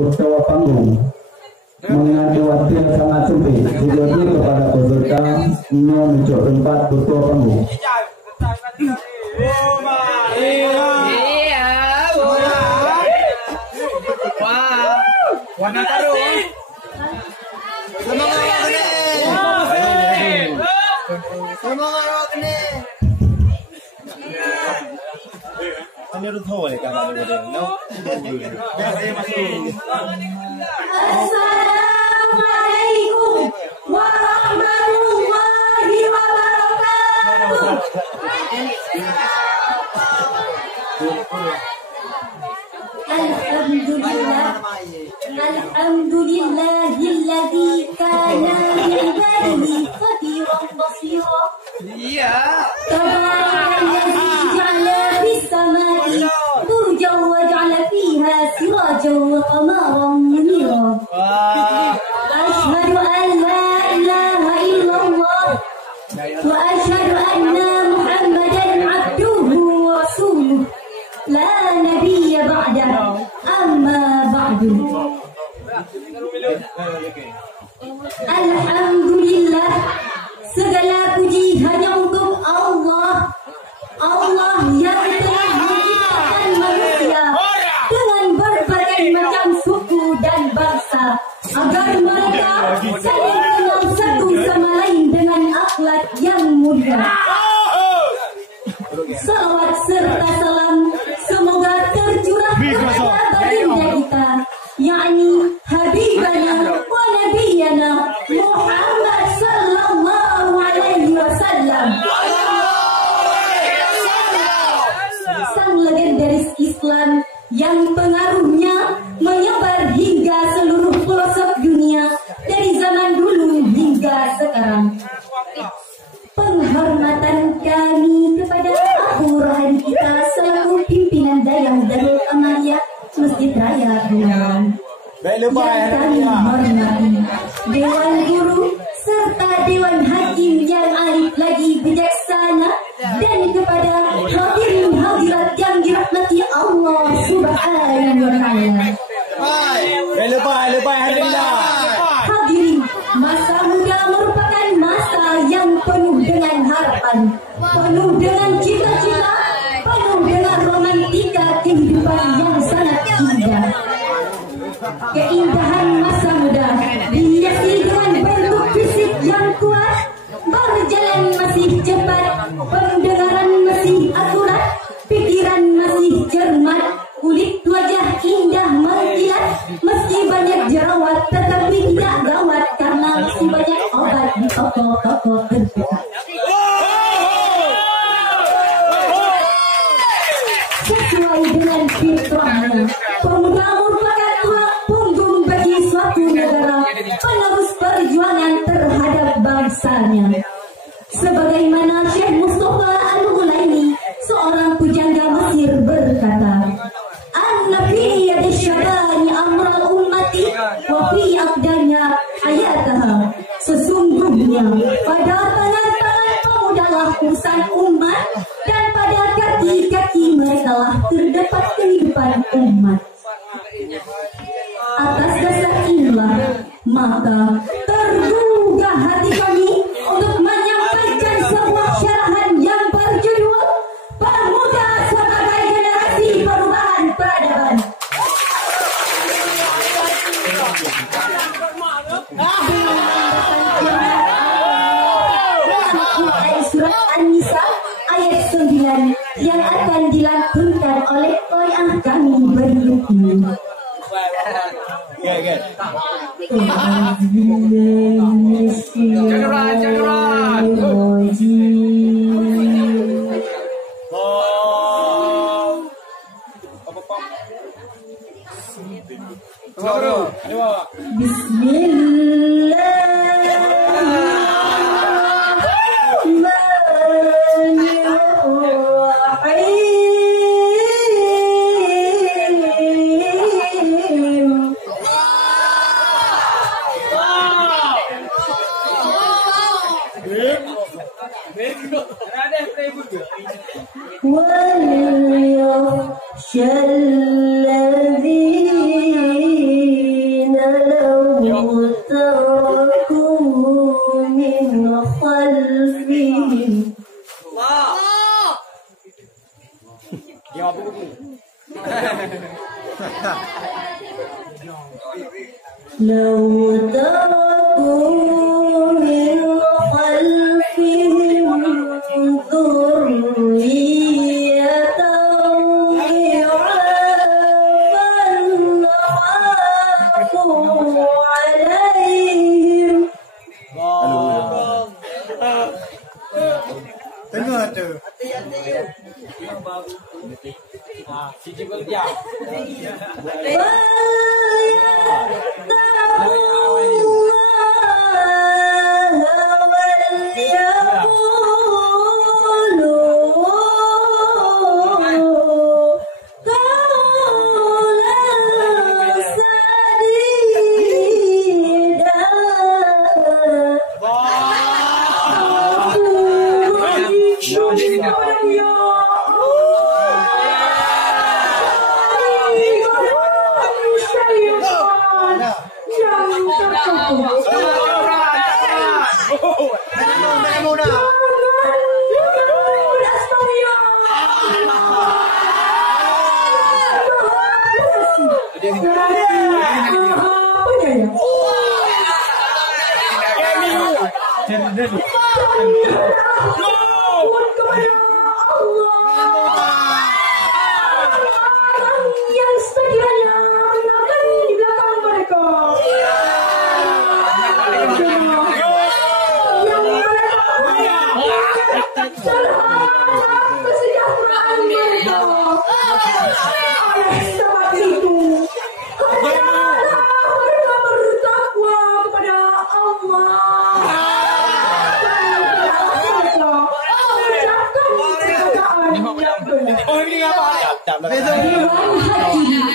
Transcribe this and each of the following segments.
Utawa panggung mengenai waktu yang sangat sempit. Jadi kepada peserta menunjuk tempat ketua panggung. Warna taruh. Semangat ni. Kami harus tahu ni kakak ni boleh. No. Assalamualaikum warahmatullahi wabarakatuh. Alhamdulillahilladzi kana min ibadihi khabiran basira. Iya. Tabarakalladzi ja'ala fis samai burjan wa ja'ala fiha sirajan wa qamaran munira. Ashhadu an la ilaha illallah wa ashhadu anna Muhammadan abduhu wa rasuluh. La nabiyya ba'dah. Amma ba'du. Alhamdulillah, segala puji hanya untuk Allah. Allah yang telah menciptakan manusia dengan berbagai macam suku dan bangsa agar mereka saling kenal satu sama lain dengan akhlak yang mulia. Salawat serta salam semoga tercurah kepada baginda kita, yakni Habibana wa Nabiyana Muhammad sallallahu alaihi wasallam. Sang legendaris Islam yang pengaruhnya menyebar hingga seluruh pelosok dunia dari zaman dulu hingga sekarang. Penghormatan kami kepada ahurahan kita selaku pimpinan Dayang Darul Amaliyah Masjid Raya Bungaran. Yang kami hormati Dewan Guru serta Dewan Hakim yang alif lagi bijaksana, dan kepada hadirin hadirat yang dirahmati Allah Subhanahu wa Ta'ala. Hadirin, masa muda merupakan masa yang penuh dengan harapan, penuh dengan cita-cita, penuh dengan romantika kehidupan yang sangat indah. Keindahan masa muda dihiasi dengan bentuk fisik yang kuat, berjalan masih cepat, pendengaran masih akurat, pikiran masih cermat, kulit wajah indah mengkilat, meski banyak jerawat tetapi tidak gawat karena masih banyak obat di toko-toko terdekat. Sesuai dengan fitrahnya, pemuda merupakan tulang punggung bagi suatu negara, penerus perjuangan terhadap bangsanya. Sebagaimana Syekh Mustafa Al-Ghulaini, seorang pujangga Mesir, berkata, "Anna fi yadi syabani amral ummati wa fi aqdanya hayataha." Sesungguhnya pada tangan-tangan pemuda lah urusan umat, dan pada kaki-kaki mereka lah terdapat kehidupan umat. Atas dasar inilah maka tergugah hati kami untuk menyampaikan sebuah syarahan yang berjudul Pemuda sebagai Generasi Perubahan Peradaban. Surat An-Nisa ayat 9 yang akan dilantunkan oleh qari'ah kami berikut ini. وليخشى الذين لو تركوا من خلفهم ذرية ضعافا خافوا عليهم. Tengah tu. Yang sekiranya akan di belakang mereka. Yang mereka kesejahteraan mereka. Oleh sebab itu, hendaklah mereka bertakwa kepada Allah.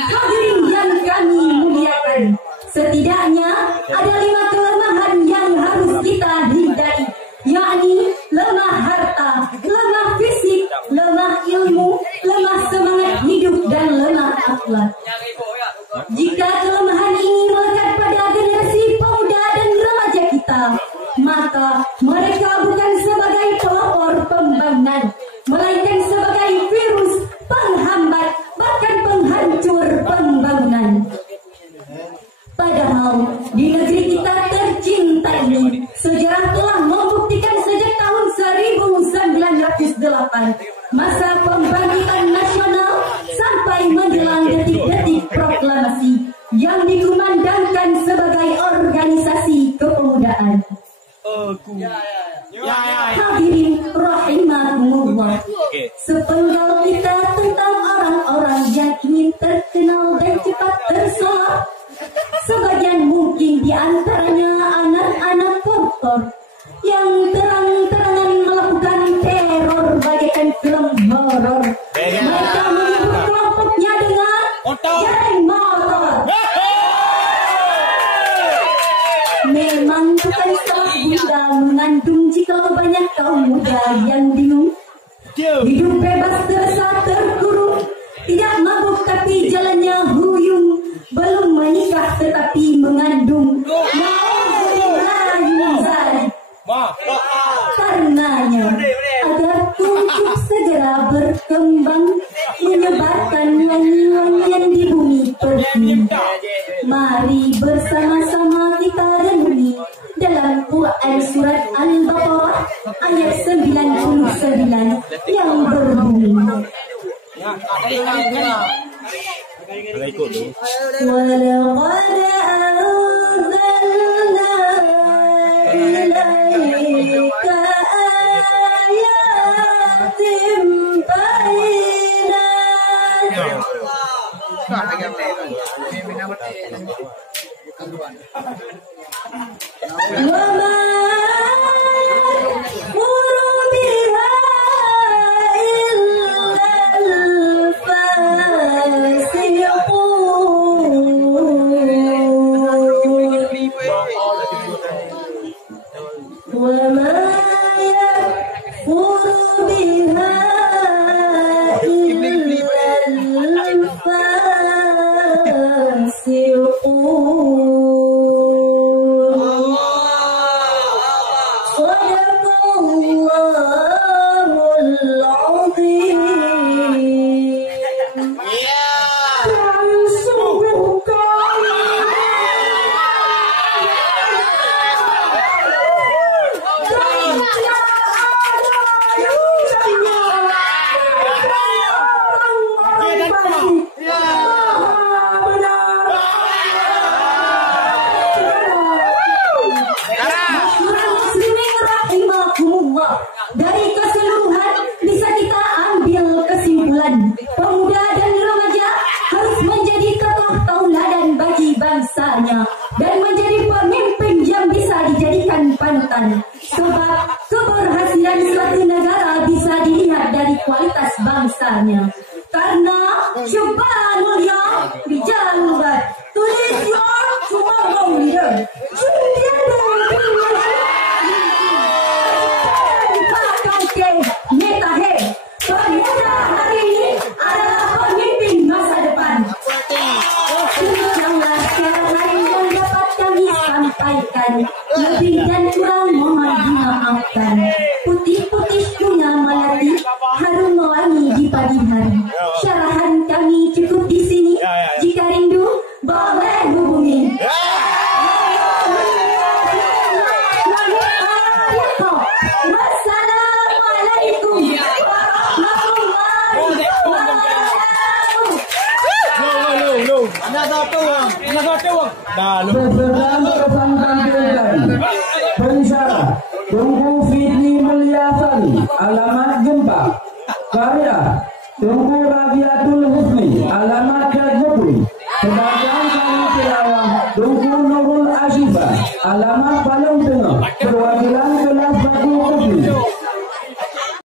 Hadirin yang kami muliakan, setidaknya ada 5 kelemahan yang harus kita hindari, yakni lemah harta, lemah fisik, lemah ilmu, lemah semangat hidup, dan lemah akhlak. Jika kelemahan ini melekat pada generasi pemuda dan remaja kita, maka mereka bukan sebagai pelopor pembangunan, melainkan sebagai virus penghambat, bahkan penghancur pembangunan. Padahal di negeri kita tercinta ini, sejarah telah membuktikan sejak tahun 1908 masa pembangkitan nasional sampai menjelang detik-detik proklamasi yang dikumandangkan sebagai organisasi kepemudaan. Hadirin rahimakumullah, sepenggal kita tentang orang-orang yang ingin terkenal dan cepat tersohor. Sebagian mungkin di antaranya anak-anak koruptor yang terang-terangan melakukan teror bagaikan film horor. Mereka menyebut kelompoknya dengan geng motor. Memang bukan salah Bunda mengandung jikalau banyak kaum muda yang bingung, hidup bebas terasa terkurung, tidak mabuk tapi jalannya huyung, belum menikah tetapi mengandung. Karenanya agar untuk segera berkembang, menyebarkan wangi-wangian di bumi pertiwi, mari bersama-sama kita renungi dalam Quran surat Al-Baqarah ayat 99 yang berbunyi, katanya. Karena cobaan mulia di jalan tulis your tomorrow leader. Meta He, pemuda hari ini adalah pemimpin masa depan. Janganlah sekarang yang dapat kami sampaikan. Lebih dan kurang mohon dimaafkan. Putih-putih bunga melati, harum mewangi di pagi hari. Syarahan kami cukup di sini. Jika rindu, boleh hubungi. Wassalamualaikum warahmatullahi wabarakatuh. Pensyarah Tunggu Fitri Mulyasari, alamat Gempa. Karya Tunggu Rabiatul Husni, alamat Kajabri. Sebagian kami tilawah Tunggu Nurul Ashifa, alamat Palung Tengah. Perwakilan